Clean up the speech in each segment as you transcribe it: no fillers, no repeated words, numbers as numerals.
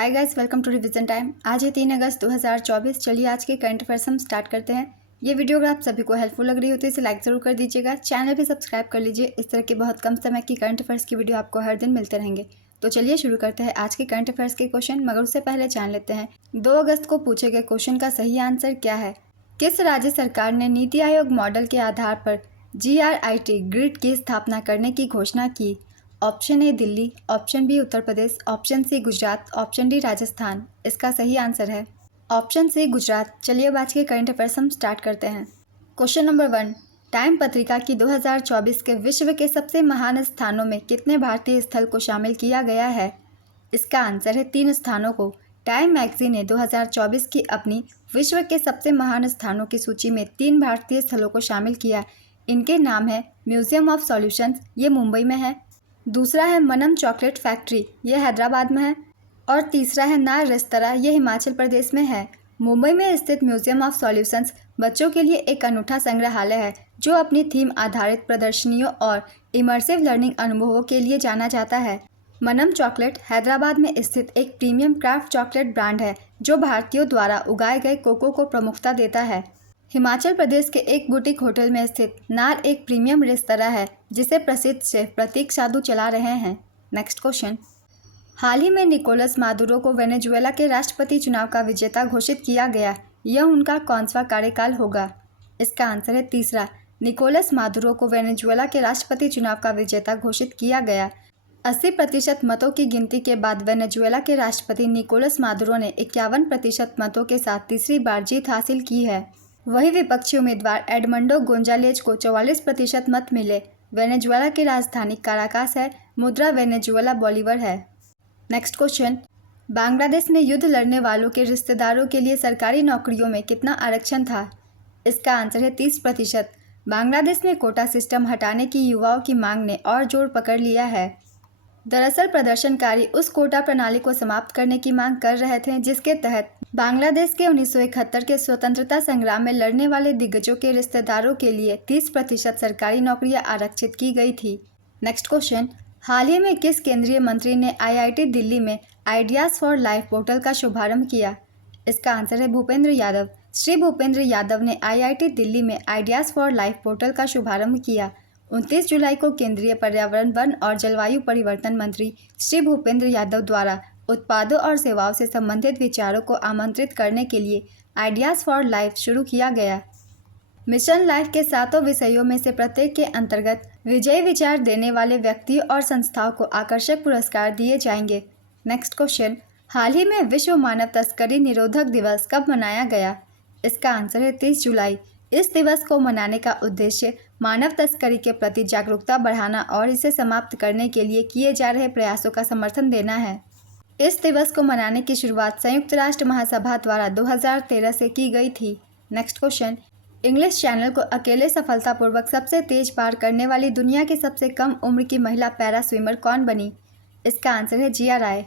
Hi guys, welcome to revision time. आज है 3 अगस्त 2024। चलिए आज के करंट अफेयर्स हम स्टार्ट करते हैं। ये वीडियो अगर आप सभी को हेल्पफुल लग रही हो तो इसे लाइक ज़रूर कर दीजिएगा। चैनल भी सब्सक्राइब कर लीजिए। इस तरह के बहुत कम समय की करंट अफेयर्स की वीडियो आपको हर दिन मिलते रहेंगे। तो चलिए शुरू करते हैं आज के करंट अफेयर्स के क्वेश्चन, मगर उससे पहले जान लेते हैं 2 अगस्त को पूछे गए क्वेश्चन का सही आंसर क्या है। किस राज्य सरकार ने नीति आयोग मॉडल के आधार पर GRIT ग्रिड की स्थापना करने की घोषणा की। Option A Delhi, option B Uttar Pradesh, option C Gujarat, option D Rajasthan. इसका सही आंसर है ऑप्शन सी गुजरात। चलिए अब आज के करंट अफेयर्स हम स्टार्ट करते हैं। क्वेश्चन नंबर 1, टाइम पत्रिका की 2024 के विश्व के सबसे महान स्थानों में कितने भारतीय स्थल को शामिल किया गया है। इसका आंसर है 3 स्थानों को। टाइम मैगजीन ने 2024 की अपनी विश्व के सबसे महान स्थानों की सूची में 3 भारतीय स्थलों को शामिल किया। इनके नाम है म्यूजियम ऑफ सॉल्यूशंस, ये मुंबई में है। दूसरा है मनम चॉकलेट फैक्ट्री, यह हैदराबाद में है। और तीसरा है नार रेस्तरां, यह हिमाचल प्रदेश में है। मुंबई में स्थित म्यूजियम ऑफ सॉल्यूशंस बच्चों के लिए एक अनूठा संग्रहालय है जो अपनी थीम आधारित प्रदर्शनियों और इमर्सिव लर्निंग अनुभवों के लिए जाना जाता है। मनम चॉकलेट हैदराबाद में स्थित एक प्रीमियम क्राफ्ट चॉकलेट ब्रांड है जो भारतीयों द्वारा उगाए गए कोको को प्रमुखता देता है। हिमाचल प्रदेश के एक बुटीक होटल में स्थित नार एक प्रीमियम रेस्तरां है जिसे प्रसिद्ध शेफ प्रतीक साधु चला रहे हैं। नेक्स्ट क्वेश्चन, हाल ही में निकोलस मादुरो को वेनेजुएला के राष्ट्रपति चुनाव का विजेता घोषित किया गया। यह उनका कौन-सा कार्यकाल होगा। इसका आंसर है तीसरा, निकोलस मादुरो को वेनेजुएला के राष्ट्रपति चुनाव का विजेता घोषित किया गया। 80% मतों की गिनती के बाद वेनेजुएला के राष्ट्रपति निकोलस मादुरो ने 51% मतों के साथ तीसरी बार जीत हासिल की है। वहीं विपक्षी उम्मीदवार एडमंडो गोंजालेज को 44% मत मिले। वेनेजुएला की राजधानी काराकास है। मुद्रा वेनेजुएला बॉलीवर है। नेक्स्ट क्वेश्चन, बांग्लादेश में युद्ध लड़ने वालों के रिश्तेदारों के लिए सरकारी नौकरियों में कितना आरक्षण था। इसका आंसर है 30%। बांग्लादेश में कोटा सिस्टम हटाने की युवाओं की मांग ने और जोर पकड़ लिया है। दरअसल प्रदर्शनकारी उस कोटा प्रणाली को समाप्त करने की मांग कर रहे थे जिसके तहत बांग्लादेश के 1971 के स्वतंत्रता संग्राम में लड़ने वाले दिग्गजों के रिश्तेदारों के लिए 30% सरकारी नौकरियां आरक्षित की गई थी। नेक्स्ट क्वेश्चन, हाल ही में किस केंद्रीय मंत्री ने IIT दिल्ली में आइडियाज़ फॉर लाइफ पोर्टल का शुभारंभ किया। इसका आंसर है भूपेंद्र यादव। श्री भूपेंद्र यादव ने IIT दिल्ली में आइडियाज़ फॉर लाइफ पोर्टल का शुभारंभ किया। 29 जुलाई को केंद्रीय पर्यावरण, वन और जलवायु परिवर्तन मंत्री श्री भूपेंद्र यादव द्वारा उत्पादों और सेवाओं से संबंधित विचारों को आमंत्रित करने के लिए आइडियाज़ फॉर लाइफ शुरू किया गया। मिशन लाइफ के 7 विषयों में से प्रत्येक के अंतर्गत विजयी विचार देने वाले व्यक्तियों और संस्थाओं को आकर्षक पुरस्कार दिए जाएंगे। नेक्स्ट क्वेश्चन, हाल ही में विश्व मानव तस्करी निरोधक दिवस कब मनाया गया। इसका आंसर है 30 जुलाई। इस दिवस को मनाने का उद्देश्य मानव तस्करी के प्रति जागरूकता बढ़ाना और इसे समाप्त करने के लिए किए जा रहे प्रयासों का समर्थन देना है। इस दिवस को मनाने की शुरुआत संयुक्त राष्ट्र महासभा द्वारा 2013 से की गई थी। नेक्स्ट क्वेश्चन, इंग्लिश चैनल को अकेले सफलतापूर्वक सबसे तेज पार करने वाली दुनिया की सबसे कम उम्र की महिला पैरा स्विमर कौन बनी। इसका आंसर है जिया राय।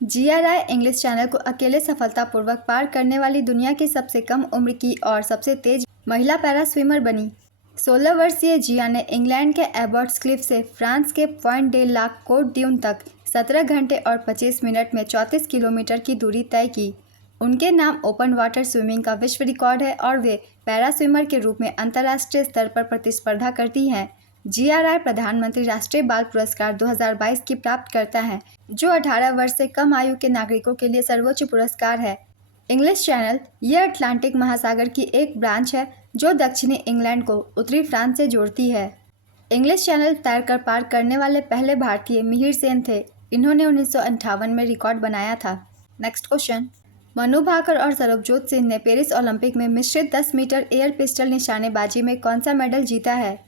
जिया राय इंग्लिश चैनल को अकेले सफलतापूर्वक पार करने वाली दुनिया की सबसे कम उम्र की और सबसे तेज महिला पैरा स्विमर बनी। 16 वर्षीय जिया ने इंग्लैंड के एबॉट्स क्लिफ से फ्रांस के Point de la Cote Dune तक 17 घंटे और 25 मिनट में 34 किलोमीटर की दूरी तय की। उनके नाम ओपन वाटर स्विमिंग का विश्व रिकॉर्ड है और वे पैरा स्विमर के रूप में अंतर्राष्ट्रीय स्तर पर प्रतिस्पर्धा करती हैं। जिया राय प्रधानमंत्री राष्ट्रीय बाल पुरस्कार 2022 की प्राप्त करता है जो 18 वर्ष से कम आयु के नागरिकों के लिए सर्वोच्च पुरस्कार है। इंग्लिश चैनल यह अटलांटिक महासागर की एक ब्रांच है जो दक्षिणी इंग्लैंड को उत्तरी फ्रांस से जोड़ती है। इंग्लिश चैनल तैरकर पार करने वाले पहले भारतीय मिहिर सेन थे। इन्होंने 1958 में रिकॉर्ड बनाया था। नेक्स्ट क्वेश्चन, मनु भाकर और सरबजोत सिंह ने पेरिस ओलंपिक में मिश्रित 10 मीटर एयर पिस्टल निशानेबाजी में कौन सा मेडल जीता है।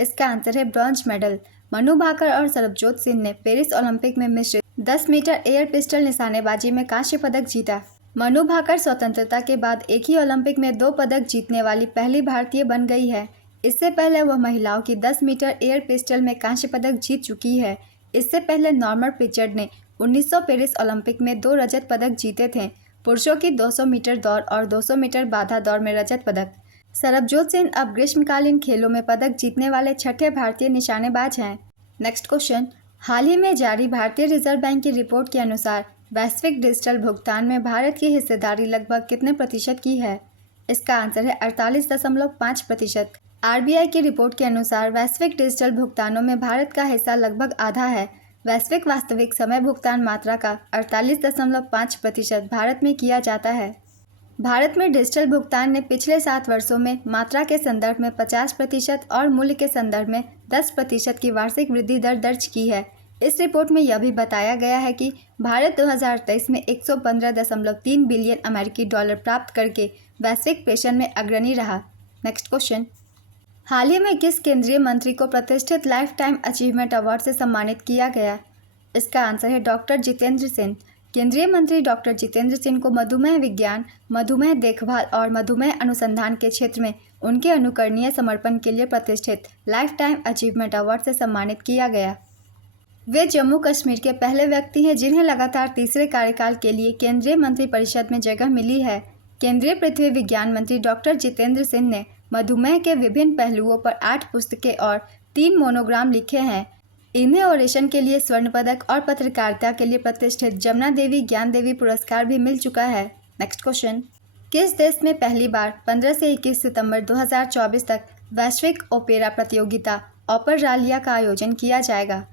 इसका आंसर है ब्रॉन्ज मेडल। मनु भाकर और सरबजोत सिंह ने पेरिस ओलंपिक में मिश्रित 10 मीटर एयर पिस्टल निशानेबाजी में कांस्य पदक जीता। मनु भाकर स्वतंत्रता के बाद एक ही ओलंपिक में 2 पदक जीतने वाली पहली भारतीय बन गई है। इससे पहले वह महिलाओं की 10 मीटर एयर पिस्टल में कांस्य पदक जीत चुकी है। इससे पहले नॉर्मन प्रिचर्ड ने 1900 पेरिस ओलंपिक में 2 रजत पदक जीते थे, पुरुषों की 200 मीटर दौड़ और 200 मीटर बाधा दौड़ में रजत पदक। सरबजोत सिंह अब ग्रीष्मकालीन खेलों में पदक जीतने वाले 6ठे भारतीय निशानेबाज हैं। नेक्स्ट क्वेश्चन, हाल ही में जारी भारतीय रिजर्व बैंक की रिपोर्ट के अनुसार वैश्विक डिजिटल भुगतान में भारत की हिस्सेदारी लगभग कितने प्रतिशत की है? इसका आंसर है 48.5%। आरबीआई की रिपोर्ट के अनुसार वैश्विक डिजिटल भुगतानों में भारत का हिस्सा लगभग आधा है। वैश्विक वास्तविक समय भुगतान मात्रा का 48.5% भारत में किया जाता है। भारत में डिजिटल भुगतान ने पिछले 7 वर्षों में मात्रा के संदर्भ में 50% और मूल्य के संदर्भ में 10% की वार्षिक वृद्धि दर दर्ज की है। इस रिपोर्ट में यह भी बताया गया है कि भारत 2023 में 115.3 बिलियन अमेरिकी डॉलर प्राप्त करके वैश्विक प्रेषण में अग्रणी रहा। नेक्स्ट क्वेश्चन, हाल ही में किस केंद्रीय मंत्री को प्रतिष्ठित लाइफ टाइम अचीवमेंट अवार्ड से सम्मानित किया गया? इसका आंसर है डॉक्टर जितेंद्र सिंह। केंद्रीय मंत्री डॉक्टर जितेंद्र सिंह को मधुमेह विज्ञान, मधुमेह देखभाल और मधुमेह अनुसंधान के क्षेत्र में उनके अनुकरणीय समर्पण के लिए प्रतिष्ठित लाइफ टाइम अचीवमेंट अवार्ड से सम्मानित किया गया। वे जम्मू कश्मीर के पहले व्यक्ति हैं जिन्हें लगातार तीसरे कार्यकाल के लिए केंद्रीय मंत्रिपरिषद में जगह मिली है। केंद्रीय पृथ्वी विज्ञान मंत्री डॉक्टर जितेंद्र सिंह ने मधुमेह के विभिन्न पहलुओं पर 8 पुस्तकें और 3 मोनोग्राम लिखे हैं। इन्हें ओरेशन के लिए स्वर्ण पदक और पत्रकारिता के लिए प्रतिष्ठित जमुना देवी ज्ञान देवी पुरस्कार भी मिल चुका है। नेक्स्ट क्वेश्चन, किस देश में पहली बार 15 से 21 सितंबर 2024 तक वैश्विक ओपेरा प्रतियोगिता ओपेरालिया का आयोजन किया जाएगा?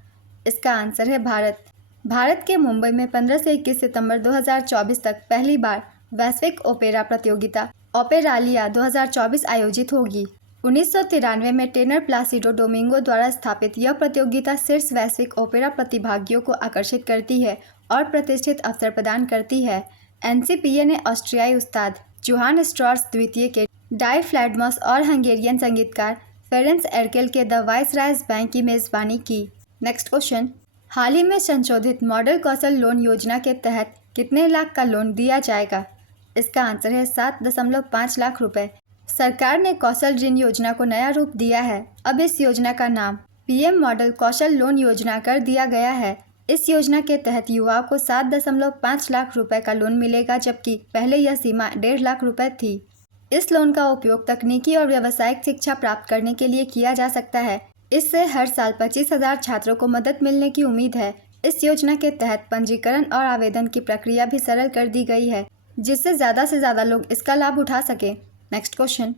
इसका आंसर है भारत। भारत के मुंबई में 15 से 21 सितंबर 2024 तक पहली बार वैश्विक ओपेरा प्रतियोगिता ओपेरालिया 2024 आयोजित होगी। 1993 में टेनर प्लासिडो डोमिंगो द्वारा स्थापित यह प्रतियोगिता शीर्ष वैश्विक ओपेरा प्रतिभागियों को आकर्षित करती है और प्रतिष्ठित अवसर प्रदान करती है। एनसीपीए ने ऑस्ट्रियाई उस्ताद जोहान स्ट्रॉस द्वितीय के डाई फ्लैडमॉस और हंगेरियन संगीतकार फेरेंस एर्केल के द वाइसरायज बैंक की मेजबानी की। नेक्स्ट क्वेश्चन, हाल ही में संशोधित मॉडल कौशल लोन योजना के तहत कितने लाख का लोन दिया जाएगा? इसका आंसर है 7.5 लाख रुपए। सरकार ने कौशल ऋण योजना को नया रूप दिया है। अब इस योजना का नाम पीएम मॉडल कौशल लोन योजना कर दिया गया है। इस योजना के तहत युवाओं को 7.5 लाख रुपए का लोन मिलेगा, जबकि पहले यह सीमा 1.5 लाख रुपए थी। इस लोन का उपयोग तकनीकी और व्यावसायिक शिक्षा प्राप्त करने के लिए किया जा सकता है। इससे हर साल 25,000 छात्रों को मदद मिलने की उम्मीद है। इस योजना के तहत पंजीकरण और आवेदन की प्रक्रिया भी सरल कर दी गई है, जिससे ज़्यादा से ज़्यादा लोग इसका लाभ उठा सकें। नेक्स्ट क्वेश्चन,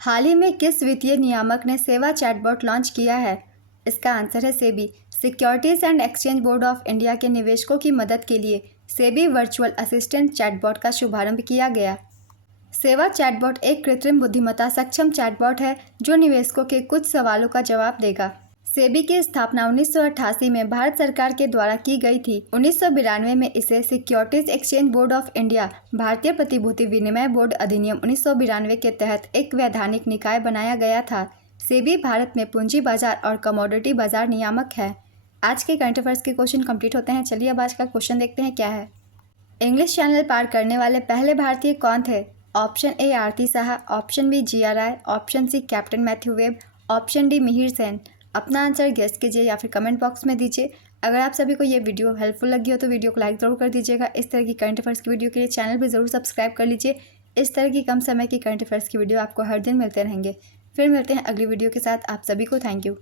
हाल ही में किस वित्तीय नियामक ने सेवा चैटबॉट लॉन्च किया है? इसका आंसर है SEBI. Securities and exchange board of India के निवेशकों की मदद के लिए सेबी वर्चुअल असिस्टेंट चैटबॉट का शुभारंभ किया गया। सेवा चैटबॉट एक कृत्रिम बुद्धिमत्ता सक्षम चैटबॉट है जो निवेशकों के कुछ सवालों का जवाब देगा। सेबी की स्थापना 1988 में भारत सरकार के द्वारा की गई थी। 1992 में इसे securities exchange board of India भारतीय प्रतिभूति विनिमय बोर्ड अधिनियम 1992 के तहत एक वैधानिक निकाय बनाया गया था। सेबी भारत में पूंजी बाजार और कमोडिटी बाजार नियामक है। आज के करंट अफेयर्स के क्वेश्चन कंप्लीट होते हैं। चलिए अब आज का क्वेश्चन देखते हैं क्या है। इंग्लिश चैनल पार करने वाले पहले भारतीय कौन थे? Option A Arati Saha, option B Jiya Rai, option C captain Matthew Webb, option D Mihir Sen. अपना आंसर गेस कीजिए या फिर कमेंट बॉक्स में दीजिए। अगर आप सभी को ये वीडियो हेल्पफुल लगी हो तो वीडियो को लाइक ज़रूर कर दीजिएगा। इस तरह की करंट अफेयर्स की वीडियो के लिए चैनल भी ज़रूर सब्सक्राइब कर लीजिए। इस तरह की कम समय की करंट अफेयर्स की वीडियो आपको हर दिन मिलते रहेंगे। फिर मिलते हैं अगली वीडियो के साथ। आप सभी को थैंक यू।